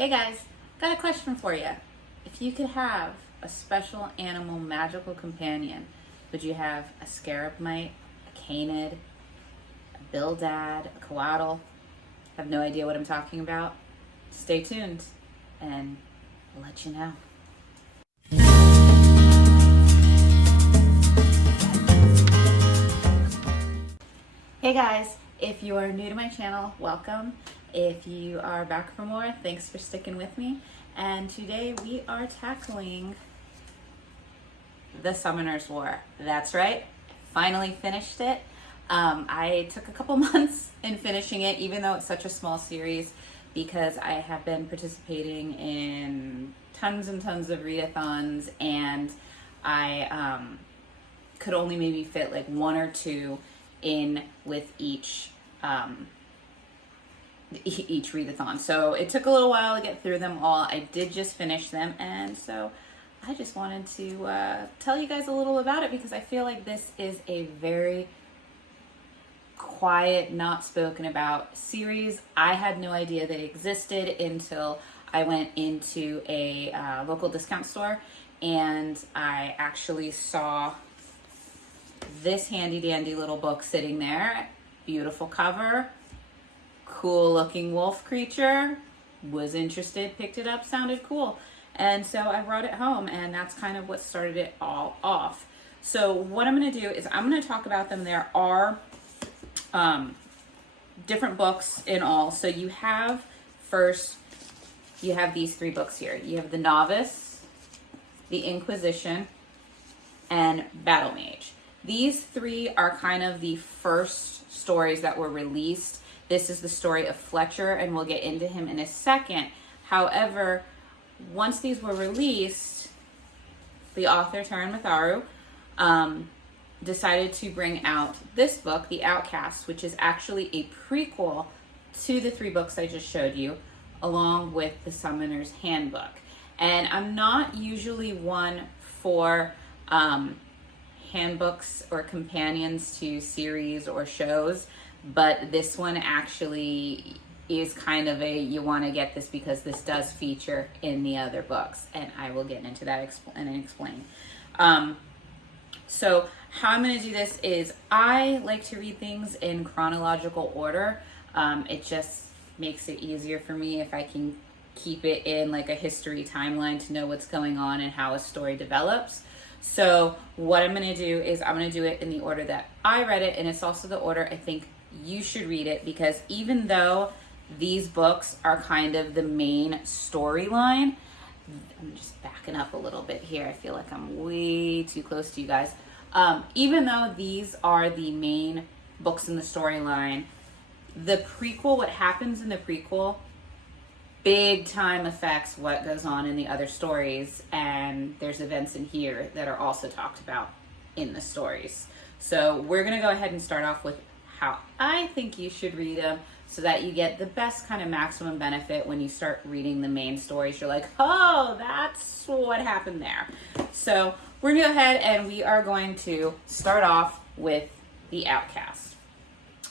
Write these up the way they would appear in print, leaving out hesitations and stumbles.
Hey guys, got a question for you. If you could have a special animal magical companion, would you have a scarab mite, a canid, a bildad, a coatl? Have no idea what I'm talking about? Stay tuned and I'll let you know. Hey guys, if you are new to my channel, welcome. If you are back for more, thanks for sticking with me. And today we are tackling the Summoner's War. That's right, finally finished it. I took a couple months in finishing it, even though it's such a small series, because I have been participating in tons and tons of readathons, and I could only maybe fit like one or two in with each readathon. So it took a little while to get through them all. I did just finish them, and so I just wanted to tell you guys a little about it, because I feel like this is a very quiet, not spoken about series. I had no idea they existed until I went into a local discount store and I actually saw this handy dandy little book sitting there. Beautiful cover, cool looking wolf creature. Was interested, picked it up, sounded cool. And so I brought it home, and that's kind of what started it all off. So what I'm going to do is I'm going to talk about them. There are different books in all. So you have these three books here. You have the Novice, the Inquisition, and Battle Mage. These three are kind of the first stories that were released. This is the story of Fletcher, and we'll get into him in a second. However, once these were released, the author, Taran Matharu, decided to bring out this book, the Outcast, which is actually a prequel to the three books I just showed you, along with the Summoner's Handbook. And I'm not usually one for handbooks or companions to series or shows, but this one actually is kind of you want to get this because this does feature in the other books, and I will get into that and explain. So how I'm going to do this is I like to read things in chronological order. It just makes it easier for me if I can keep it in like a history timeline to know what's going on and how a story develops. So what I'm going to do is I'm going to do it in the order that I read it, and it's also the order I think you should read it, because even though these books are kind of the main storyline, I'm just backing up a little bit here. I feel like I'm way too close to you guys. Even though these are the main books in the storyline, the prequel, what happens in the prequel, big time affects what goes on in the other stories, and there's events in here that are also talked about in the stories. So we're going to go ahead and start off with how I think you should read them, so that you get the best kind of maximum benefit when you start reading the main stories. You're like, oh, that's what happened there. So we're going to go ahead and we are going to start off with the Outcast.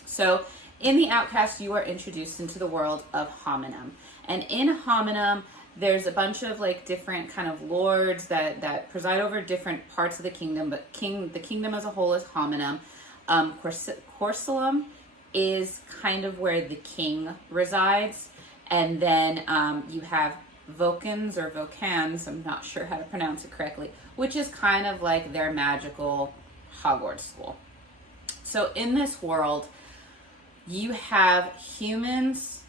So in the Outcast, you are introduced into the world of Hominum. And in Hominum, there's a bunch of like different kind of lords that preside over different parts of the kingdom, but the kingdom as a whole is Hominum. Corsalum is kind of where the king resides, and then you have Vocans or Vocans, I'm not sure how to pronounce it correctly, which is kind of like their magical Hogwarts school. So in this world, you have humans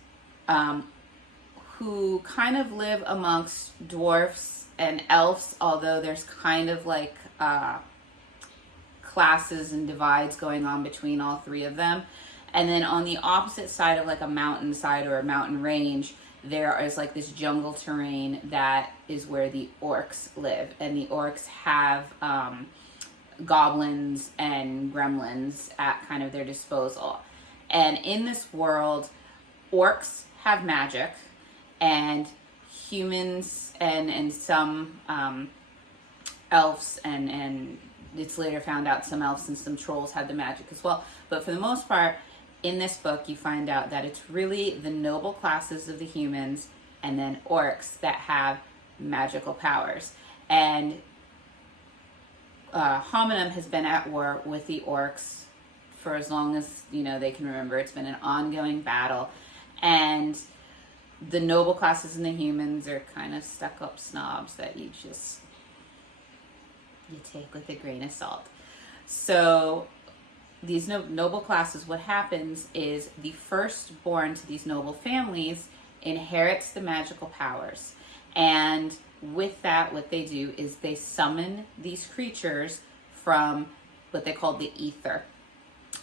who kind of live amongst dwarfs and elves, although there's kind of like classes and divides going on between all three of them. And then on the opposite side of like a mountainside or a mountain range, there is like this jungle terrain that is where the orcs live. And the orcs have goblins and gremlins at kind of their disposal. And in this world, orcs have magic, and humans and some elves and it's later found out some elves and some trolls had the magic as well. But for the most part, in this book, you find out that it's really the noble classes of the humans and then orcs that have magical powers. And Hominem has been at war with the orcs for as long as, you know, they can remember. It's been an ongoing battle. And the noble classes and the humans are kind of stuck-up snobs that you take with a grain of salt. So these noble classes, what happens is the firstborn to these noble families inherits the magical powers. And with that, what they do is they summon these creatures from what they call the ether.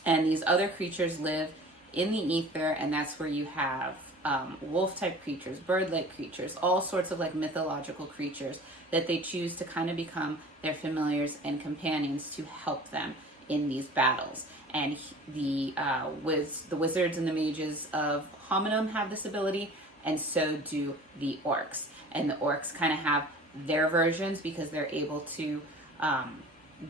And these other creatures live in the ether, and that's where you have wolf-type creatures, bird-like creatures, all sorts of like mythological creatures that they choose to kind of become their familiars and companions to help them in these battles. And the wizards and the mages of Hominem have this ability, and so do the orcs. And the orcs kind of have their versions because they're able to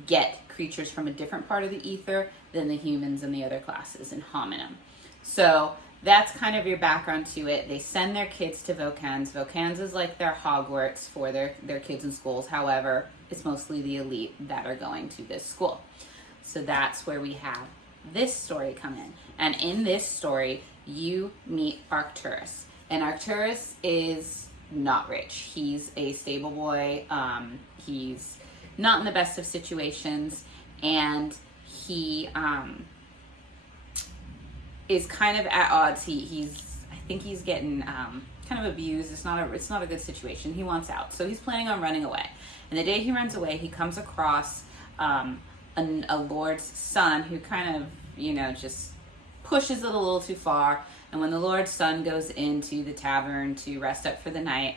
get creatures from a different part of the ether than the humans and the other classes in Hominem. So that's kind of your background to it. They send their kids to Vokans. Vokans is like their Hogwarts for their kids in schools. However, it's mostly the elite that are going to this school. So that's where we have this story come in. And in this story, you meet Arcturus. And Arcturus is not rich. He's a stable boy. He's not in the best of situations. And he is kind of at odds. I think he's getting kind of abused. It's not a good situation. He wants out. So he's planning on running away. And the day he runs away, he comes across a lord's son who kind of, you know, just pushes it a little too far. And when the lord's son goes into the tavern to rest up for the night,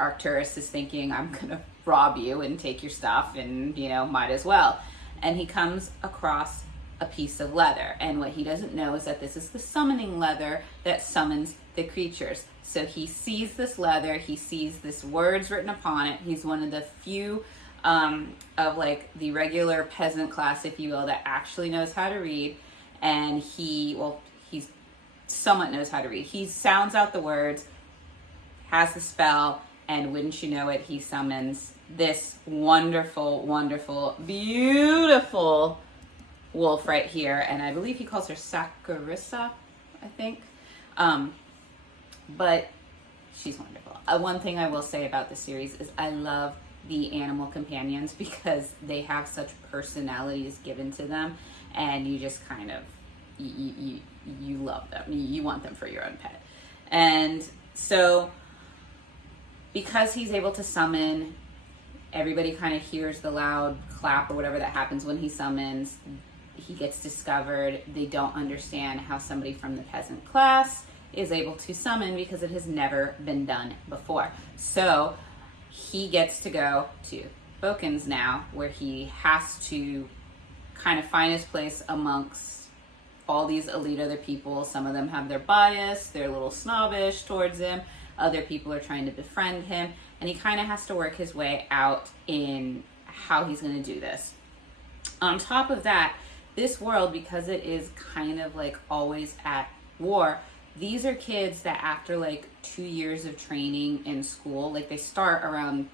Arcturus is thinking, I'm going to rob you and take your stuff and, you know, might as well. And he comes across a piece of leather. And what he doesn't know is that this is the summoning leather that summons the creatures. So he sees this leather, he sees this words written upon it. He's one of the few of like the regular peasant class, if you will, that actually knows how to read. And he's somewhat knows how to read. He sounds out the words, has the spell, and wouldn't you know it, he summons this wonderful, wonderful, beautiful wolf right here. And I believe he calls her Saccharissa, I think. But she's wonderful. One thing I will say about the series is I love the animal companions because they have such personalities given to them, and you just kind of you love them. You want them for your own pet. And so because he's able to summon, everybody kind of hears the loud clap or whatever that happens when he summons. He gets discovered. They don't understand how somebody from the peasant class is able to summon because it has never been done before. So he gets to go to Vokans now, where he has to kind of find his place amongst all these elite other people. Some of them have their bias, they're a little snobbish towards him. Other people are trying to befriend him, and he kind of has to work his way out in how he's going to do this. On top of that, this world, because it is kind of like always at war, these are kids that after like 2 years of training in school, like they start around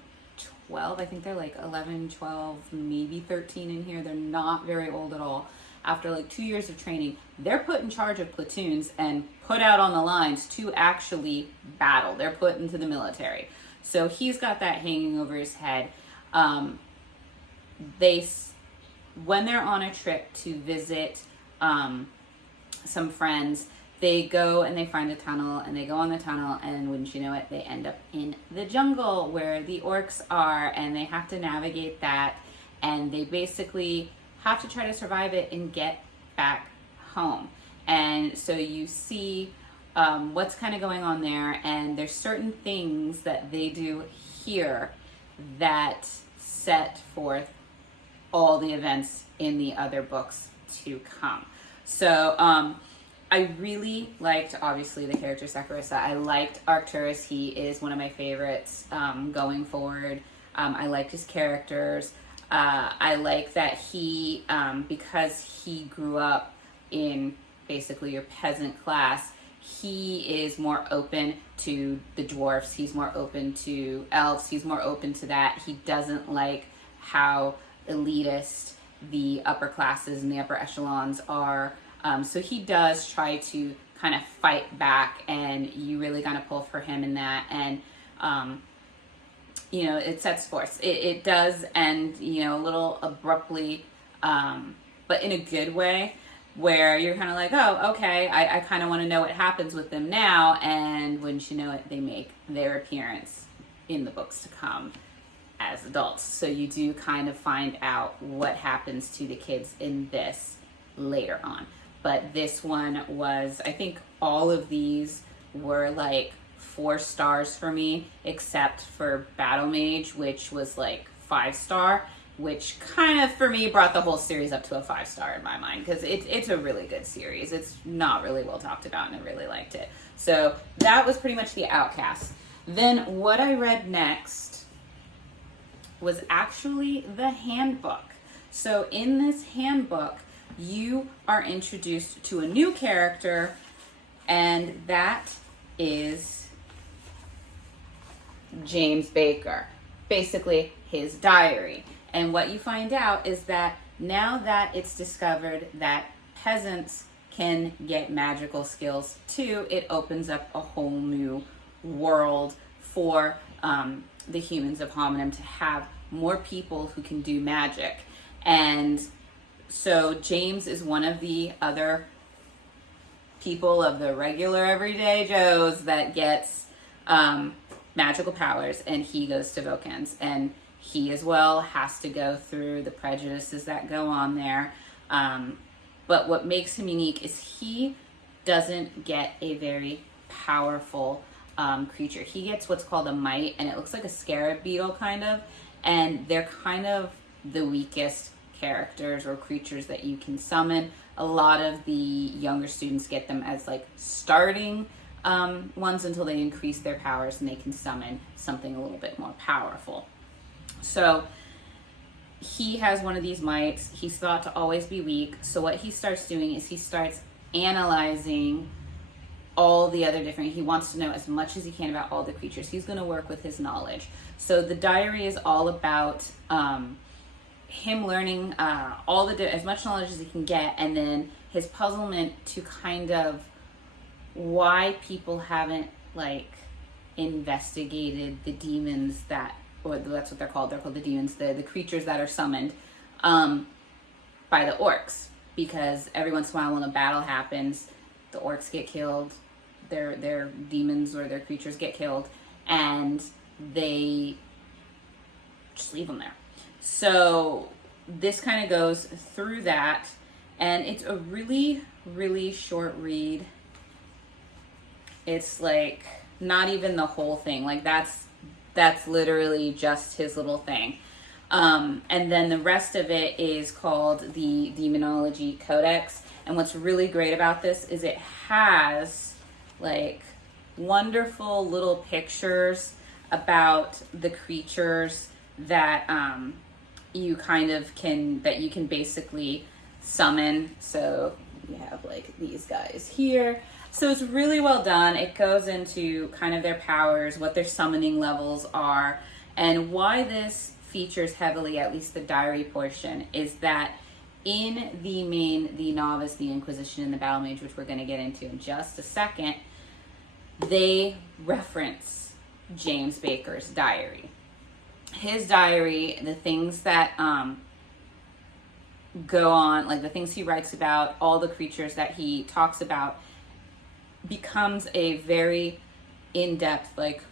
12, I think they're like 11, 12, maybe 13 in here. They're not very old at all. After like 2 years of training, they're put in charge of platoons and put out on the lines to actually battle. They're put into the military. So he's got that hanging over his head. When they're on a trip to visit some friends, they go and they find a tunnel, and they go on the tunnel, and wouldn't you know it, they end up in the jungle where the orcs are, and they have to navigate that, and they basically have to try to survive it and get back home. And so you see what's kind of going on there, and there's certain things that they do here that set forth all the events in the other books to come. So I really liked, obviously, the character Saccharissa. I liked Arcturus. He is one of my favorites going forward. I liked his characters. I like that he, because he grew up in basically your peasant class, he is more open to the dwarfs. He's more open to elves. He's more open to that. He doesn't like how elitist the upper classes and the upper echelons are. So he does try to kind of fight back, and you really got to pull for him in that. And, it sets forth. It does end, a little abruptly, but in a good way, where you're kind of like, oh, okay, I kind of want to know what happens with them now. And wouldn't you know it, they make their appearance in the books to come as adults. So you do kind of find out what happens to the kids in this later on. But this one was, I think all of these were like 4 stars for me, except for Battle Mage, which was like 5-star, which kind of for me brought the whole series up to a 5-star in my mind, because it's a really good series. It's not really well talked about, and I really liked it. So that was pretty much the Outcast. Then what I read next was actually the Handbook. So in this Handbook, you are introduced to a new character, and that is James Baker. Basically, his diary. And what you find out is that now that it's discovered that peasants can get magical skills too, it opens up a whole new world for the humans of Hominem to have more people who can do magic. And so James is one of the other people of the regular everyday Joes that gets magical powers, and he goes to Vokens, and he as well has to go through the prejudices that go on there. But what makes him unique is he doesn't get a very powerful creature. He gets what's called a mite, and it looks like a scarab beetle kind of, and they're kind of the weakest characters or creatures that you can summon. A lot of the younger students get them as like starting ones until they increase their powers and they can summon something a little bit more powerful. So he has one of these mites. He's thought to always be weak. So what he starts doing is he starts analyzing all the other different, he wants to know as much as he can about all the creatures. He's going to work with his knowledge. So the diary is all about him learning as much knowledge as he can get, and then his puzzlement to kind of why people haven't like investigated the demons that, or that's what they're called the demons, the creatures that are summoned by the orcs, because every once in a while when a battle happens, the orcs get killed, their demons or their creatures get killed, and they just leave them there. So this kind of goes through that, and it's a really, really short read. It's like not even the whole thing. Like that's literally just his little thing. And then the rest of it is called the Demonology Codex. And what's really great about this is it has like wonderful little pictures about the creatures that you can basically summon. So you have like these guys here. So it's really well done. It goes into kind of their powers, what their summoning levels are, and why this features heavily, at least the diary portion, is that in the Novice, the Inquisition, and the Battle Mage, which we're going to get into in just a second, they reference James Baker's diary. His diary, the things that go on, like the things he writes about, all the creatures that he talks about, becomes a very in-depth like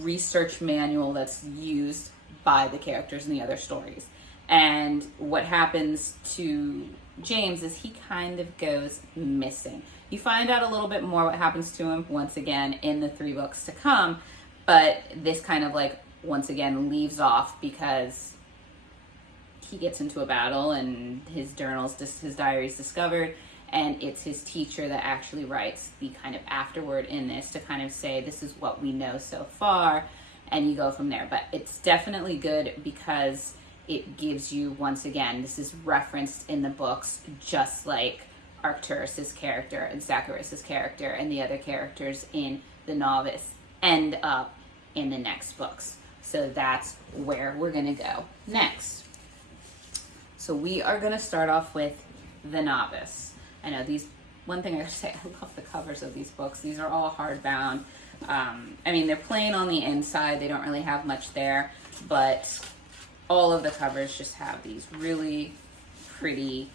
research manual that's used by the characters in the other stories. And what happens to James is he kind of goes missing. You find out a little bit more what happens to him once again in the 3 books to come, but this kind of like once again leaves off because he gets into a battle and his diary is discovered, and it's his teacher that actually writes the kind of afterword in this to kind of say, this is what we know so far, and you go from there. But it's definitely good because it gives you, once again, this is referenced in the books, just like Arcturus's character and Zacharias's character and the other characters in the Novice end up in the next books. So that's where we're going to go next. So we are going to start off with the Novice. I know these, one thing I have to say, I love the covers of these books. These are all hardbound. I mean, they're plain on the inside. They don't really have much there, but all of the covers just have these really pretty,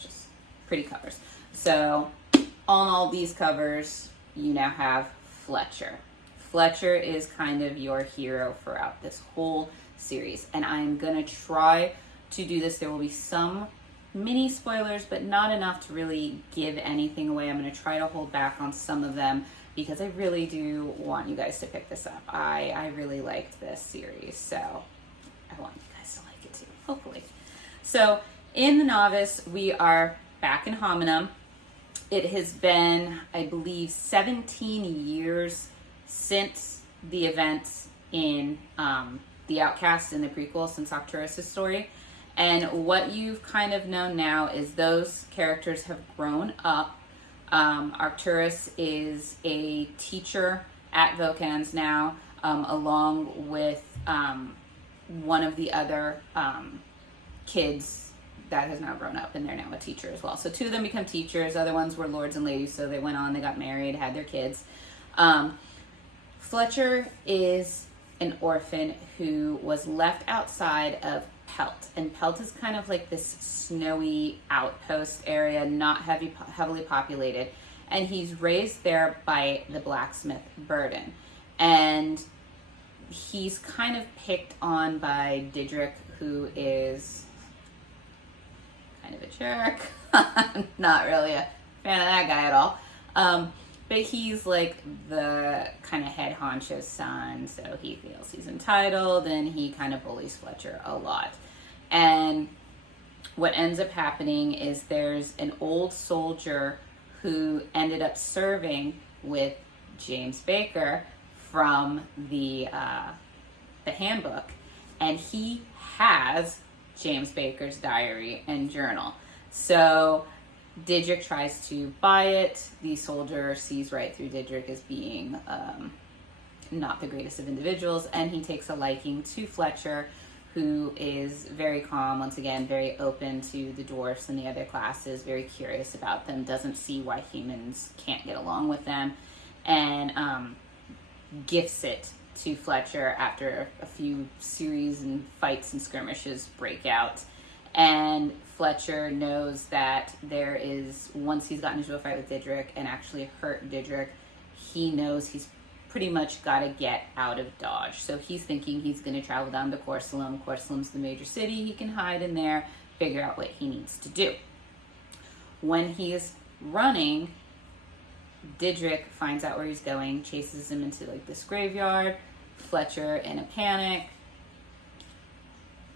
just pretty covers. So on all these covers, you now have Fletcher. Fletcher is kind of your hero throughout this whole series, and I'm gonna try to do this. There will be some mini spoilers, but not enough to really give anything away. I'm gonna try to hold back on some of them because I really do want you guys to pick this up. I really liked this series, so I want you guys to like it too, hopefully. So in the Novice, we are back in Homenum. It has been, I believe, 17 years since the events in the Outcast in the prequel, since Arcturus' story. And what you've kind of known now is those characters have grown up. Arcturus is a teacher at Vocans now, along with one of the other kids that has now grown up, and they're now a teacher as well. So two of them become teachers. Other ones were lords and ladies, so they went on, they got married, had their kids. Fletcher is an orphan who was left outside of Pelt, and Pelt is kind of like this snowy outpost area, not heavily populated, and he's raised there by the blacksmith Burden, and he's kind of picked on by Didrik, who is kind of a jerk. I'm not really a fan of that guy at all. But he's like the kind of head honcho's son, so he feels he's entitled, and he kind of bullies Fletcher a lot. And what ends up happening is there's an old soldier who ended up serving with James Baker from the Handbook, and he has James Baker's diary and journal. So Didrik tries to buy it. The soldier sees right through Didrik as being not the greatest of individuals, and he takes a liking to Fletcher, who is very calm, once again, very open to the dwarfs and the other classes, very curious about them, doesn't see why humans can't get along with them, and gifts it to Fletcher after a few series and fights and skirmishes break out. And Fletcher knows that there is, once he's gotten into a fight with Didrik and actually hurt Didrik, he knows he's pretty much got to get out of Dodge. So he's thinking he's going to travel down to Corsalum. Corsalum's the major city. He can hide in there, figure out what he needs to do. When he's running, Didrik finds out where he's going, chases him into like this graveyard. Fletcher, in a panic,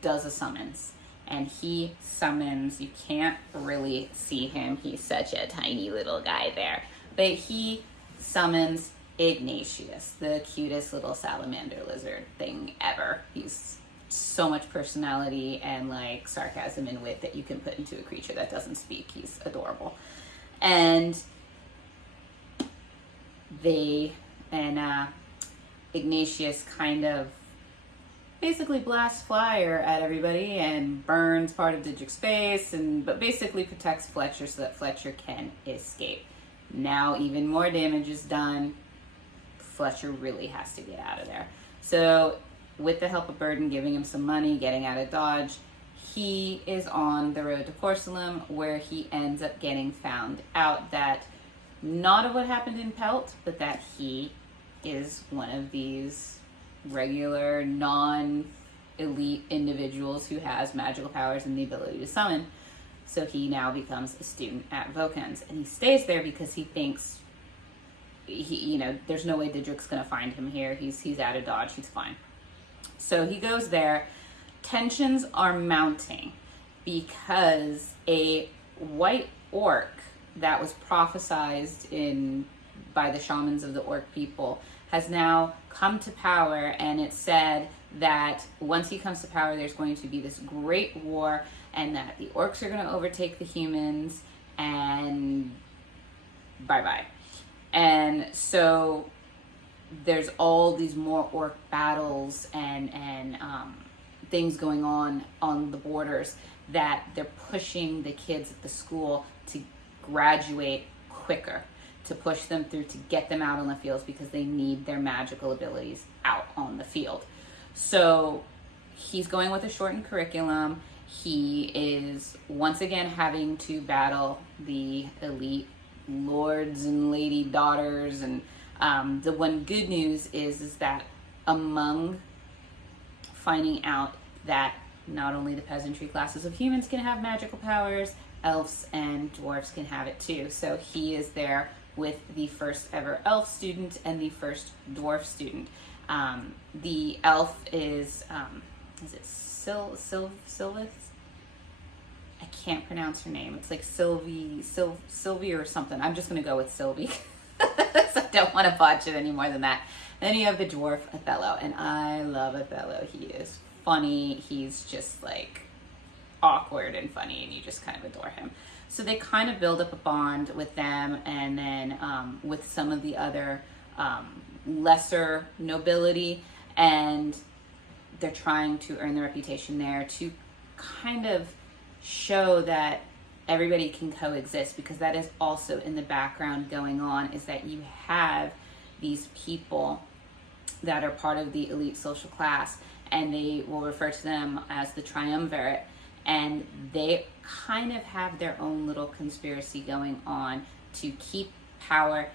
does a summons. And he summons, you can't really see him, he's such a tiny little guy there, but he summons Ignatius, the cutest little salamander lizard thing ever. He's so much personality and like sarcasm and wit that you can put into a creature that doesn't speak. He's adorable. And Ignatius kind of basically blasts fire at everybody and burns part of Didrik's face, but basically protects Fletcher so that Fletcher can escape. Now even more damage is done. Fletcher really has to get out of there. So with the help of Burden giving him some money, getting out of Dodge, he is on the road to Corsalum, where he ends up getting found out that not of what happened in Pelt, but that he is one of these regular, non-elite individuals who has magical powers and the ability to summon. So he now becomes a student at Vocans, and he stays there because he thinks there's no way Didrik's going to find him here. He's out of Dodge. He's fine. So he goes there. Tensions are mounting because a white orc that was prophesized by the shamans of the orc people has now come to power, and it's said that once he comes to power, there's going to be this great war, and that the orcs are going to overtake the humans, and bye-bye. And so there's all these more orc battles and things going on the borders, that they're pushing the kids at the school to graduate quicker, to push them through, to get them out on the fields, because they need their magical abilities out on the field. So he's going with a shortened curriculum. He is once again having to battle the elite lords and lady daughters. And the one good news is that among finding out that not only the peasantry classes of humans can have magical powers, elves and dwarves can have it too. So he is there with the first ever elf student and the first dwarf student. The elf is it Sylvis? I can't pronounce her name. It's like Sylvie or something. I'm just gonna go with Sylvie. I don't want to botch it any more than that. And then you have the dwarf Othello, and I love Othello. He is funny. He's just like awkward and funny, and you just kind of adore him. So they kind of build up a bond with them, and then with some of the other lesser nobility, and they're trying to earn the reputation there to kind of show that everybody can coexist, because that is also in the background going on, is that you have these people that are part of the elite social class, and they will refer to them as the triumvirate, and they kind of have their own little conspiracy going on to keep power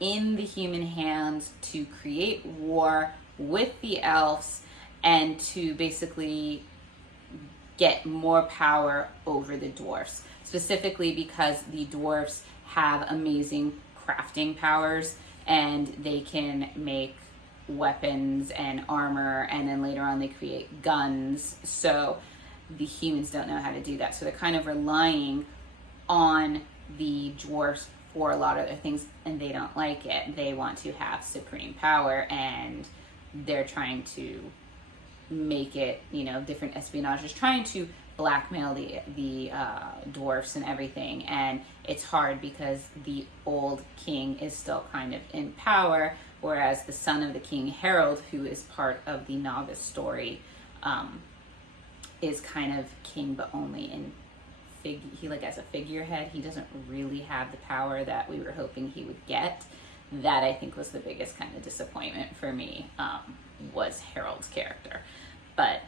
in the human hands, to create war with the elves, and to basically get more power over the dwarfs, specifically because the dwarfs have amazing crafting powers, and they can make weapons and armor, and then later on they create guns. So the humans don't know how to do that, so they're kind of relying on the dwarfs for a lot of their things, and they don't like it. They want to have supreme power, and they're trying to make it, different espionages, trying to blackmail the dwarfs and everything. And it's hard because the old king is still kind of in power, whereas the son of the king, Harold, who is part of the Novice story, is kind of king, but only in he as a figurehead. He doesn't really have the power that we were hoping he would get. That, I think, was the biggest kind of disappointment for me, was Harold's character. But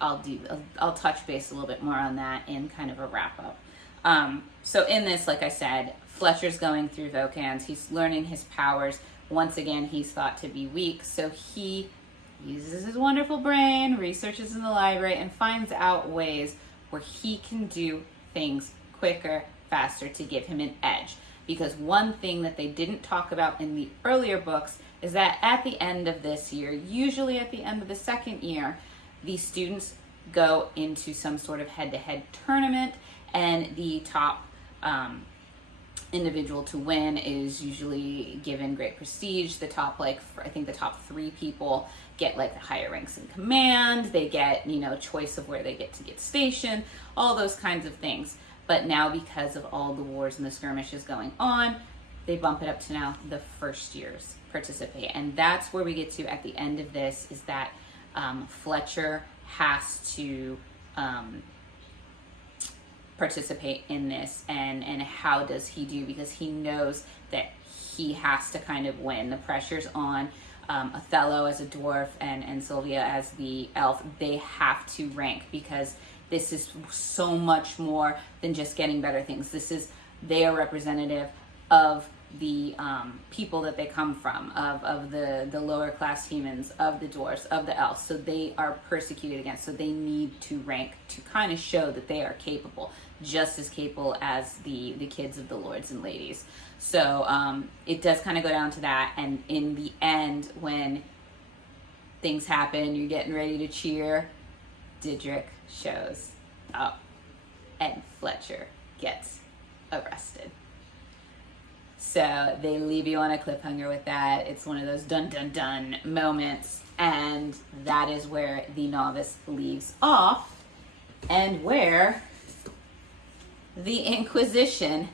I'll touch base a little bit more on that in kind of a wrap up. So in this, like I said, Fletcher's going through Vocans. He's learning his powers. Once again, he's thought to be weak, so he uses his wonderful brain, researches in the library, and finds out ways where he can do things quicker, faster, to give him an edge. Because one thing that they didn't talk about in the earlier books is that at the end of this year, usually at the end of the second year, the students go into some sort of head-to-head tournament, and the top individual to win is usually given great prestige. The top, I think the top 3 people get the higher ranks in command. They get, choice of where they get stationed, all those kinds of things. But now, because of all the wars and the skirmishes going on, they bump it up to now the first years participate. And that's where we get to at the end of this, is that Fletcher has to participate in this, and how does he do, because he knows that he has to kind of win. The pressure's on Othello as a dwarf and Sylvia as the elf. They have to rank, because this is so much more than just getting better things. They are representative of the people that they come from, of the lower class humans, of the dwarves, of the elves. So they are persecuted against, so they need to rank to kind of show that they are capable, just as capable as the kids of the lords and ladies. So it does kind of go down to that, and in the end, when things happen, you're getting ready to cheer, Didrik shows up, and Fletcher gets arrested. So they leave you on a cliffhanger with that. It's one of those dun dun dun moments, and that is where the Novice leaves off, and where the Inquisition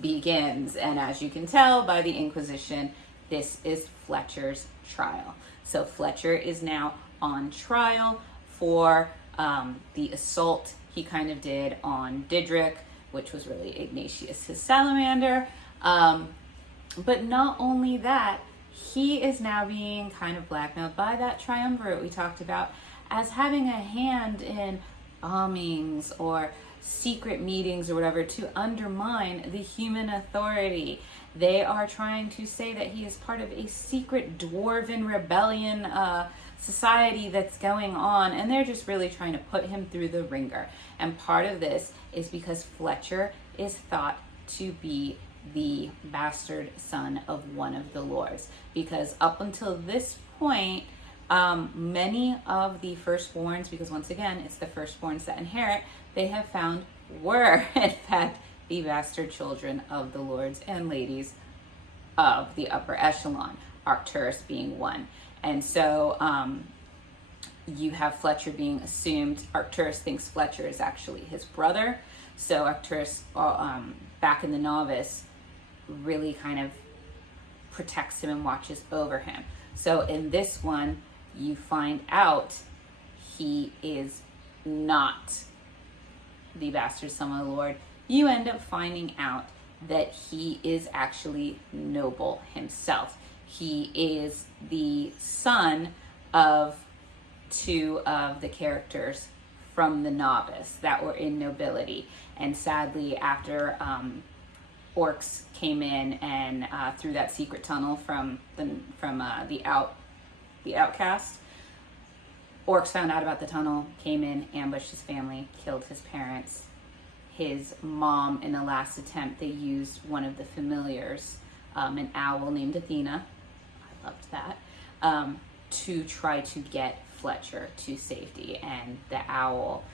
begins. And as you can tell by the Inquisition, this is Fletcher's trial. So Fletcher is now on trial for the assault he kind of did on Didrik, which was really Ignatius, his salamander. But not only that, he is now being kind of blackmailed by that triumvirate we talked about as having a hand in bombings or secret meetings or whatever to undermine the human authority. They are trying to say that he is part of a secret dwarven rebellion society that's going on, and they're just really trying to put him through the ringer. And part of this is because Fletcher is thought to be the bastard son of one of the lords, because up until this point, many of the firstborns, because once again it's the firstborns that inherit, they have found were in fact the bastard children of the lords and ladies of the upper echelon, Arcturus being one. And so you have Fletcher being assumed. Arcturus thinks Fletcher is actually his brother. So Arcturus, back in the Novice, really kind of protects him and watches over him. So in this one, you find out he is not the bastard son of the Lord. You end up finding out that he is actually noble himself. He is the son of two of the characters from the Novice that were in nobility. And sadly, after orcs came in and through that secret tunnel from the Outcast, orcs found out about the tunnel, came in, ambushed his family, killed his parents. His mom, in a last attempt, they used one of the familiars, an owl named Athena, I loved that, to try to get Fletcher to safety. And the owl,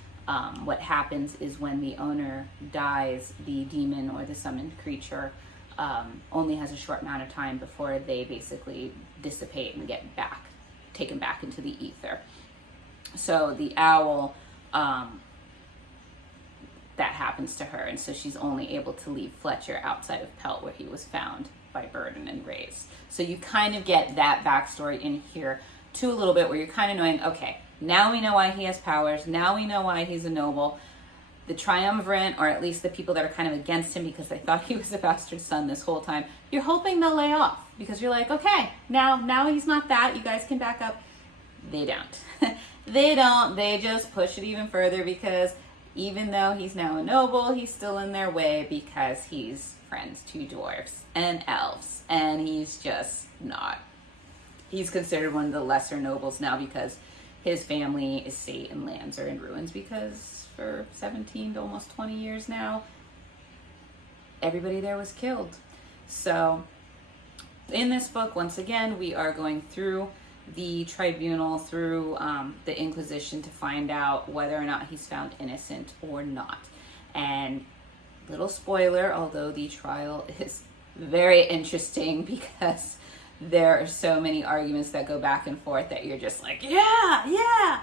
what happens is when the owner dies, the demon or the summoned creature only has a short amount of time before they basically dissipate and get taken back into the ether. So the owl, that happens to her, and so she's only able to leave Fletcher outside of Pelt, where he was found by Burden and raised. So you kind of get that backstory in here too a little bit, where you're kind of knowing, okay, now we know why he has powers, now we know why he's a noble. The triumvirate, or at least the people that are kind of against him because they thought he was a bastard son this whole time, you're hoping they'll lay off, because you're like, okay, now he's not that, you guys can back up. They don't. They don't. They just push it even further, because even though he's now a noble, he's still in their way because he's friends to dwarves and elves, and he's just not. He's considered one of the lesser nobles now because his family estate and lands are in ruins, because for 17 to almost 20 years now, everybody there was killed. So in this book, once again, we are going through the tribunal, through the Inquisition, to find out whether or not he's found innocent or not. And little spoiler, although the trial is very interesting because there are so many arguments that go back and forth that you're just like, yeah.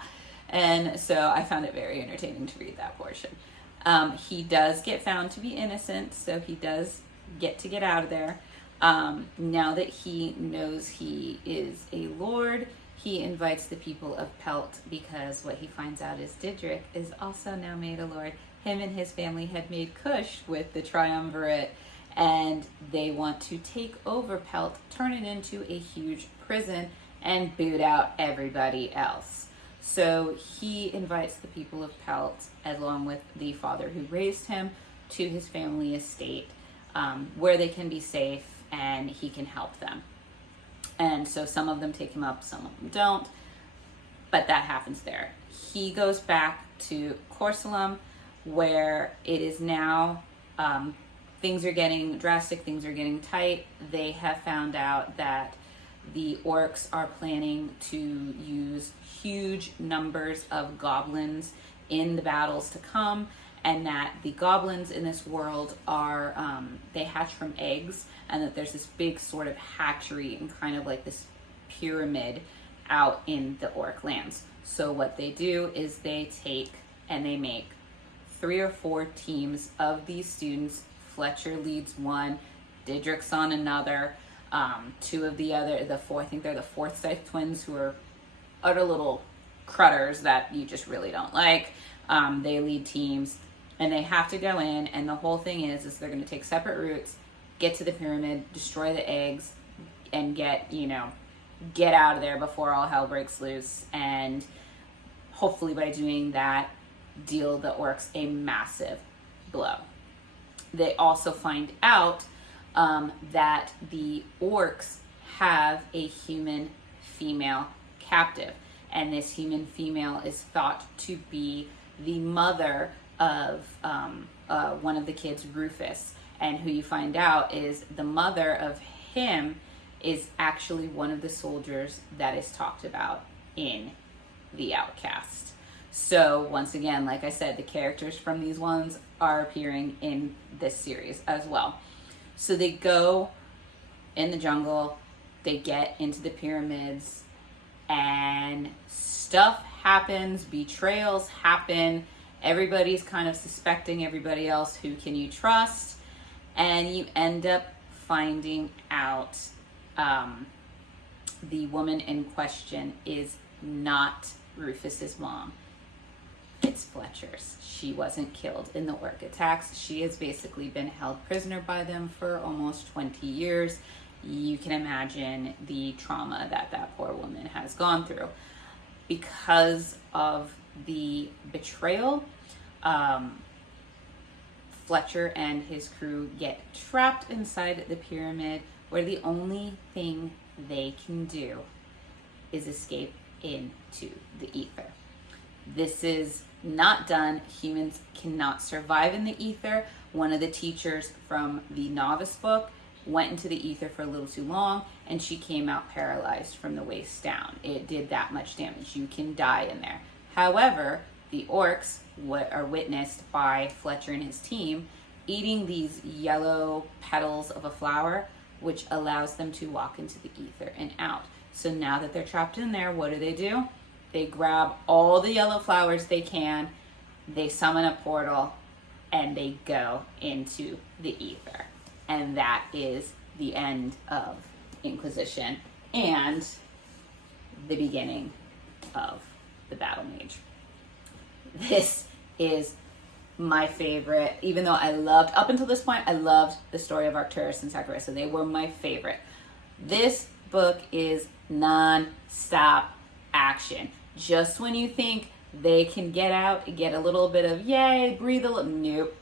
And so I found it very entertaining to read that portion. He does get found to be innocent, so he does get out of there. Now that he knows he is a lord, he invites the people of Pelt, because what he finds out is Didrik is also now made a lord. Him and his family had made Kush with the triumvirate, and they want to take over Pelt, turn it into a huge prison, and boot out everybody else. So he invites the people of Pelt, along with the father who raised him, to his family estate, where they can be safe and he can help them. And so some of them take him up, some of them don't, but that happens there. He goes back to Corsalum, where it is now, things are getting drastic, things are getting tight. They have found out that the orcs are planning to use huge numbers of goblins in the battles to come, and that the goblins in this world are, they hatch from eggs, and that there's this big sort of hatchery and kind of like this pyramid out in the orc lands. So what they do is they take and they make 3 or 4 teams of these students. Fletcher leads one, Didrik's on another. Two of the four, I think they're the Forsyth twins, who are utter little crutters that you just really don't like. They lead teams, and they have to go in, and the whole thing is they're going to take separate routes, get to the pyramid, destroy the eggs, and get out of there before all hell breaks loose. And hopefully by doing that, deal the orcs a massive blow. They also find out that the orcs have a human female captive, and this human female is thought to be the mother of one of the kids, Rufus, and who you find out is the mother of him is actually one of the soldiers that is talked about in the Outcast. So once again, like I said, the characters from these ones are appearing in this series as well. So they go in the jungle, they get into the pyramids, and stuff happens, betrayals happen, everybody's kind of suspecting everybody else. Who can you trust? And you end up finding out the woman in question is not Rufus's mom. It's Fletcher's. She wasn't killed in the orc attacks. She has basically been held prisoner by them for almost 20 years. You can imagine the trauma that poor woman has gone through. Because of the betrayal, Fletcher and his crew get trapped inside the pyramid, where the only thing they can do is escape into the ether. This is not done. Humans cannot survive in the ether. One of the teachers from the Novice book went into the ether for a little too long, and she came out paralyzed from the waist down. It did that much damage. You can die in there. However, the orcs are witnessed by Fletcher and his team eating these yellow petals of a flower, which allows them to walk into the ether and out. So now that they're trapped in there, what do? They grab all the yellow flowers they can, they summon a portal, and they go into the ether. And that is the end of Inquisition and the beginning of the Battle Mage. This is my favorite, even though up until this point, I loved the story of Arcturus and Zacharias, so they were my favorite. This book is non-stop action. Just when you think they can get out, get a little bit of yay, breathe a little, nope,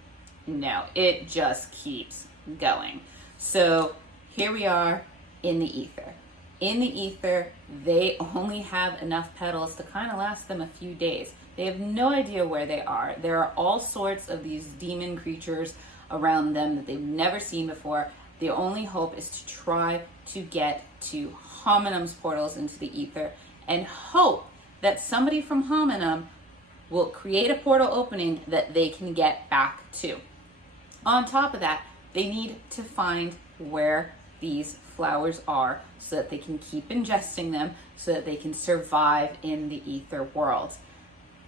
no, it just keeps going. So here we are in the ether. In the ether, they only have enough petals to kind of last them a few days. They have no idea where they are. There are all sorts of these demon creatures around them that they've never seen before. The only hope is to try to get to Hominum's portals into the ether and hope that somebody from Hominum will create a portal opening that they can get back to. On top of that, they need to find where these flowers are so that they can keep ingesting them, so that they can survive in the ether world.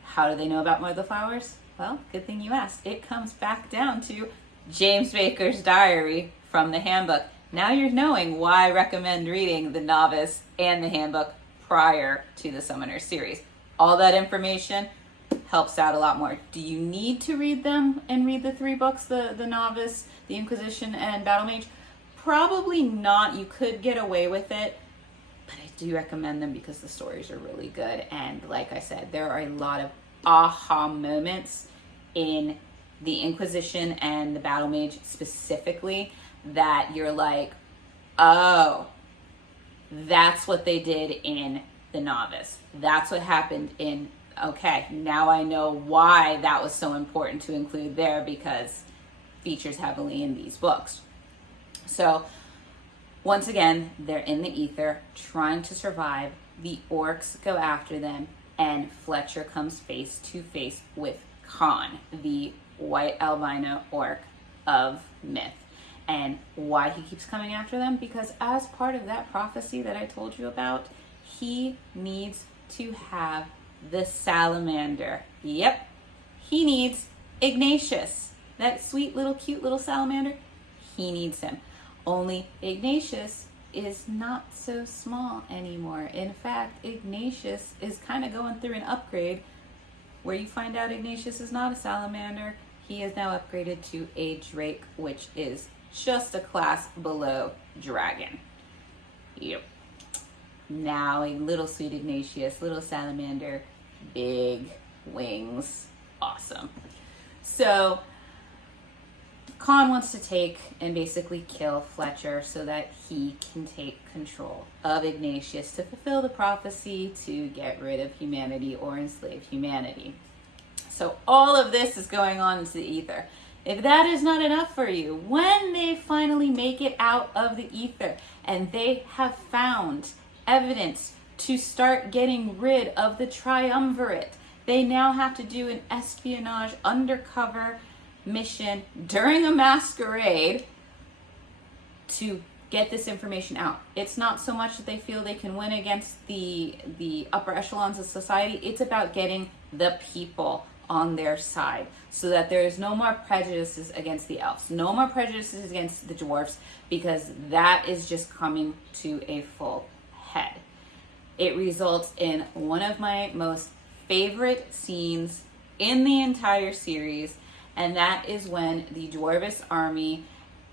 How do they know about the flowers? Well, good thing you asked. It comes back down to James Baker's diary from the Handbook. Now you're knowing why I recommend reading the Novice and the Handbook prior to the Summoner series. All that information helps out a lot more. Do you need to read them and read the 3 books, the Novice, the Inquisition, and Battle Mage? Probably not. You could get away with it, but I do recommend them because the stories are really good. And like I said, there are a lot of aha moments in the Inquisition and the Battle Mage specifically that you're like, oh, that's what they did in the Novice. That's what happened in, okay, now I know why that was so important to include there, because it features heavily in these books. So once again, they're in the ether trying to survive. The orcs go after them, and Fletcher comes face to face with Khan, the white albino orc of myth. And why he keeps coming after them? Because as part of that prophecy that I told you about, he needs to have the salamander. Yep, he needs Ignatius, that sweet little cute little salamander, he needs him. Only Ignatius is not so small anymore. In fact, Ignatius is kind of going through an upgrade where you find out Ignatius is not a salamander. He is now upgraded to a drake, which is just a class below dragon. Yep. Now a little sweet Ignatius, little salamander, big wings, awesome. So Khan wants to take and basically kill Fletcher so that he can take control of Ignatius to fulfill the prophecy to get rid of humanity or enslave humanity. So all of this is going on into the ether. If that is not enough for you, when they finally make it out of the ether and they have found evidence to start getting rid of the triumvirate, they now have to do an espionage undercover mission during a masquerade to get this information out. It's not so much that they feel they can win against the upper echelons of society. It's about getting the people on their side so that there is no more prejudices against the elves, no more prejudices against the dwarfs, because that is just coming to a full head. It results in one of my most favorite scenes in the entire series, and that is when the Dwarvish army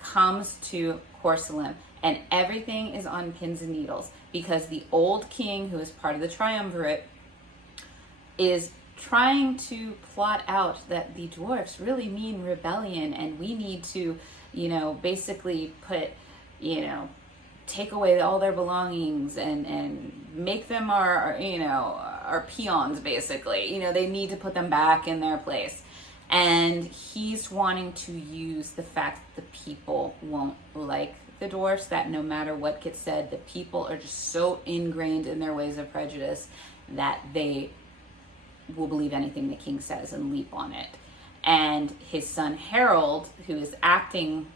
comes to Corsolim and everything is on pins and needles because the old king, who is part of the triumvirate, is trying to plot out that the dwarfs really mean rebellion and we need to, basically put, take away all their belongings and make them our peons, basically. They need to put them back in their place. And he's wanting to use the fact that the people won't like the dwarfs, that no matter what gets said, the people are just so ingrained in their ways of prejudice that they will believe anything the king says and leap on it. And his son Harold, who is acting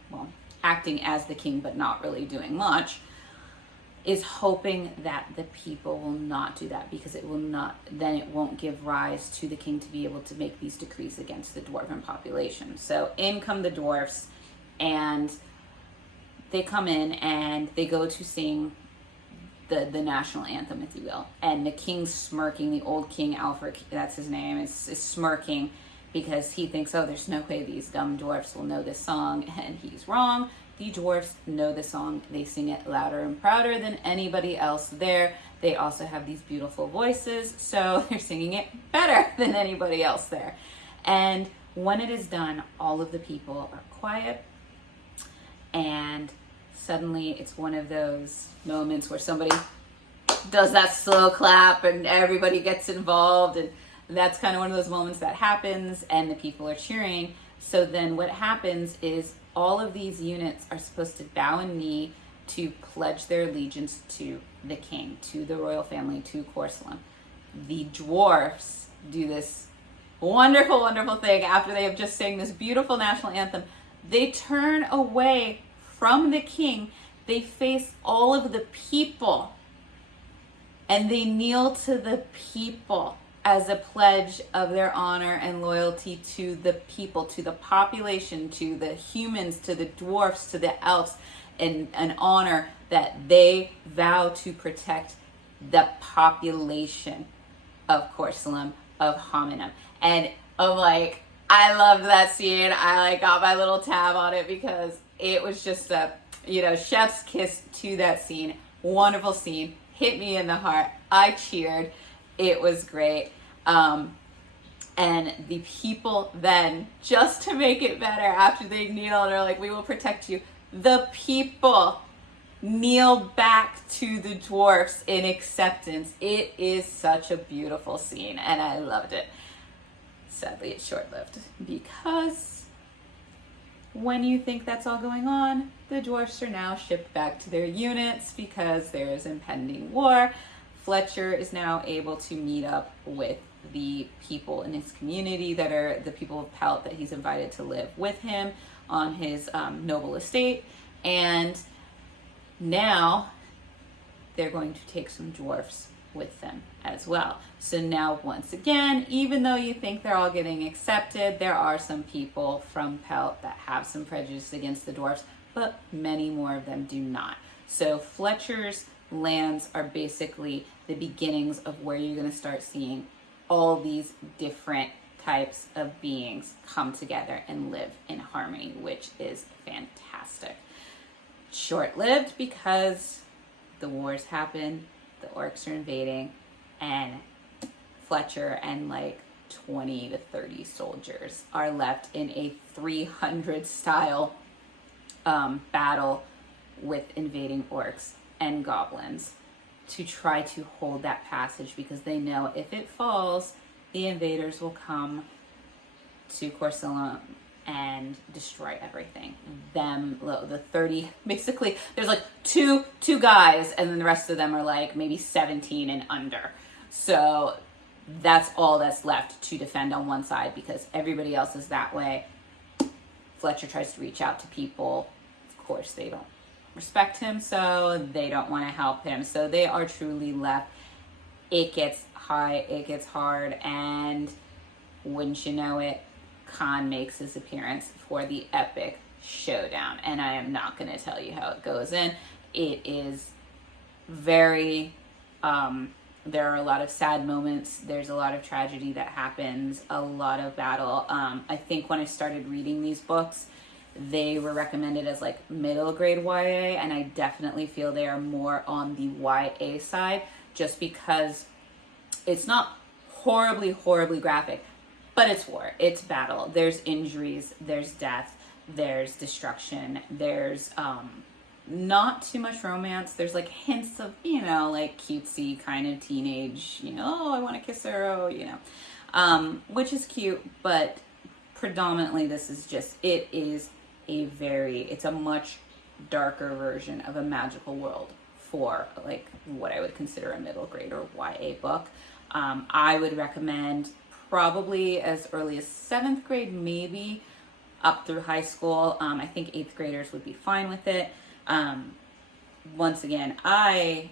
as the king but not really doing much, is hoping that the people will not do that, because it won't give rise to the king to be able to make these decrees against the dwarven population. So in come the dwarfs, and they come in and they go to sing the national anthem, if you will. And the king's smirking, the old king Alfred, that's his name, is smirking because he thinks, oh, there's no way these dumb dwarfs will know this song, and he's wrong. The dwarfs know the song. They sing it louder and prouder than anybody else there. They also have these beautiful voices, so they're singing it better than anybody else there. And when it is done, all of the people are quiet, and suddenly it's one of those moments where somebody does that slow clap and everybody gets involved, and that's kind of one of those moments that happens and the people are cheering. So then what happens is all of these units are supposed to bow a knee to pledge their allegiance to the king, to the royal family, to Corsolim. The dwarfs do this wonderful, wonderful thing after they have just sang this beautiful national anthem. They turn away from the king, they face all of the people, and they kneel to the people as a pledge of their honor and loyalty to the people, to the population, to the humans, to the dwarfs, to the elves, and an honor that they vow to protect the population of Corsolim, of Hominum. And I'm like, I loved that scene. I got my little tab on it because it was just a, chef's kiss to that scene. Wonderful scene. Hit me in the heart. I cheered. It was great. And the people then, just to make it better, after they kneel and are like, we will protect you, the people kneel back to the dwarfs in acceptance. It is such a beautiful scene, and I loved it. Sadly, it's short-lived, because when you think that's all going on, the dwarfs are now shipped back to their units because there is impending war. Fletcher is now able to meet up with the people in his community that are the people of Pelt that he's invited to live with him on his noble estate. And now they're going to take some dwarfs with them as well. So now, once again, even though you think they're all getting accepted, there are some people from Pelt that have some prejudice against the dwarfs, but many more of them do not. So Fletcher's lands are basically the beginnings of where you're going to start seeing all these different types of beings come together and live in harmony, which is fantastic. Short-lived because the wars happen, the orcs are invading, and Fletcher and like 20 to 30 soldiers are left in a 300 style battle with invading orcs and goblins to try to hold that passage, because they know if it falls, the invaders will come to Corsolam and destroy everything. The 30, basically, there's like two guys, and then the rest of them are like maybe 17 and under. So that's all that's left to defend on one side, because everybody else is that way. Fletcher tries to reach out to people. Of course, they don't respect him, so they don't want to help him. So they are truly left. It gets high, it gets hard, and wouldn't you know it, Khan makes his appearance for the epic showdown. And I am not going to tell you how it goes in. It is very, there are a lot of sad moments. There's a lot of tragedy that happens, a lot of battle. I think when I started reading these books, they were recommended as like middle grade YA, and I definitely feel they are more on the YA side, just because it's not horribly graphic, but it's war, it's battle, there's injuries, there's death, there's destruction, there's not too much romance. There's like hints of, like cutesy kind of teenage, oh, I want to kiss her, oh, which is cute, but predominantly this is just, it's a much darker version of a magical world for like what I would consider a middle grade or YA book. I would recommend probably as early as 7th grade, maybe up through high school. I think 8th graders would be fine with it. Once again, I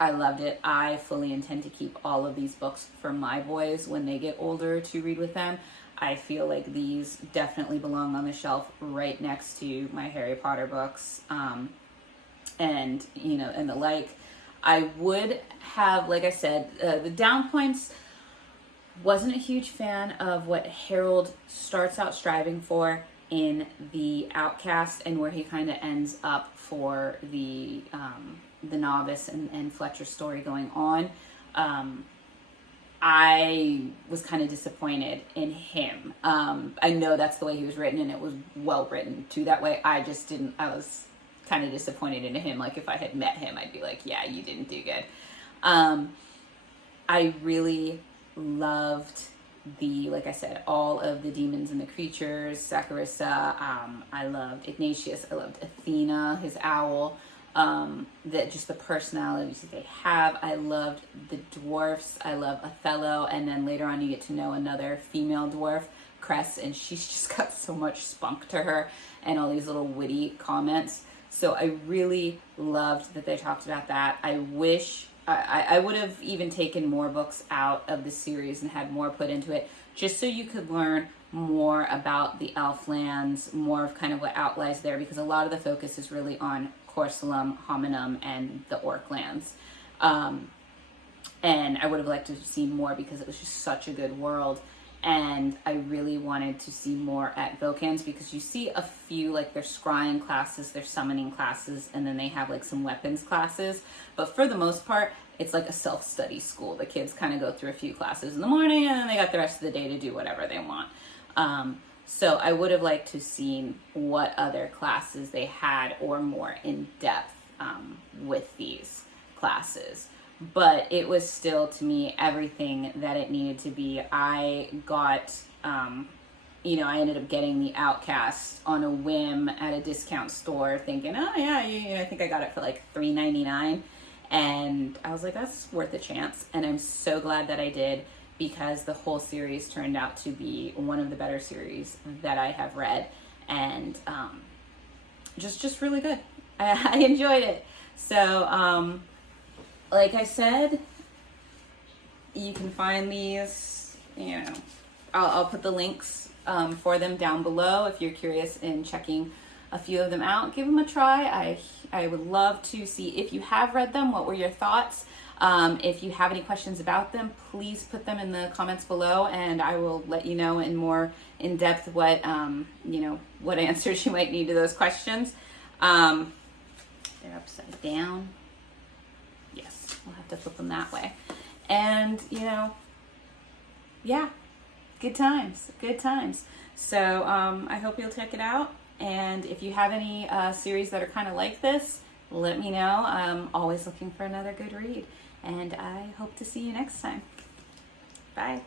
loved it. I fully intend to keep all of these books for my boys when they get older to read with them. I feel like these definitely belong on the shelf right next to my Harry Potter books, and the like. I would have, like I said, the down points, wasn't a huge fan of what Harold starts out striving for in the Outcast, and where he kind of ends up for the Novice and Fletcher story going on. I was kind of disappointed in him. I know that's the way he was written, and it was well written too that way. I was kind of disappointed in him. Like if I had met him, I'd be like, yeah, you didn't do good. I really loved like I said, all of the demons and the creatures, Saccharissa. I loved Ignatius. I loved Athena, his owl. That just the personalities that they have. I loved the dwarfs. I love Othello, and then later on you get to know another female dwarf, Cress, and she's just got so much spunk to her and all these little witty comments. So I really loved that they talked about that. I wish I would have even taken more books out of the series and had more put into it, just so you could learn more about the elf lands, more of kind of what outlies there, because a lot of the focus is really on Corsolam, Hominum, and the orc lands. And I would have liked to have seen more because it was just such a good world. And I really wanted to see more at Vocans, because you see a few, like their scrying classes, their summoning classes, and then they have like some weapons classes. But for the most part, it's like a self-study school. The kids kind of go through a few classes in the morning, and then they got the rest of the day to do whatever they want. So I would have liked to have seen what other classes they had, or more in depth with these classes. But it was still, to me, everything that it needed to be. I got, I ended up getting the Outcast on a whim at a discount store, thinking, oh yeah, I think I got it for like $3.99. And I was like, that's worth a chance. And I'm so glad that I did, because the whole series turned out to be one of the better series that I have read, and just really good. I enjoyed it. So, like I said, You can find these, you know, I'll put the links for them down below if you're curious in checking a few of them out. Give them a try. I would love to see if you have read them, what were your thoughts. If you have any questions about them, please put them in the comments below, and I will let you know in more in depth what you know, what answers you might need to those questions. They're upside down. Yes, we'll have to flip them that way. And you know, yeah, good times, good times. So I hope you'll check it out. And if you have any series that are kind of like this, let me know. I'm always looking for another good read. And I hope to see you next time. Bye.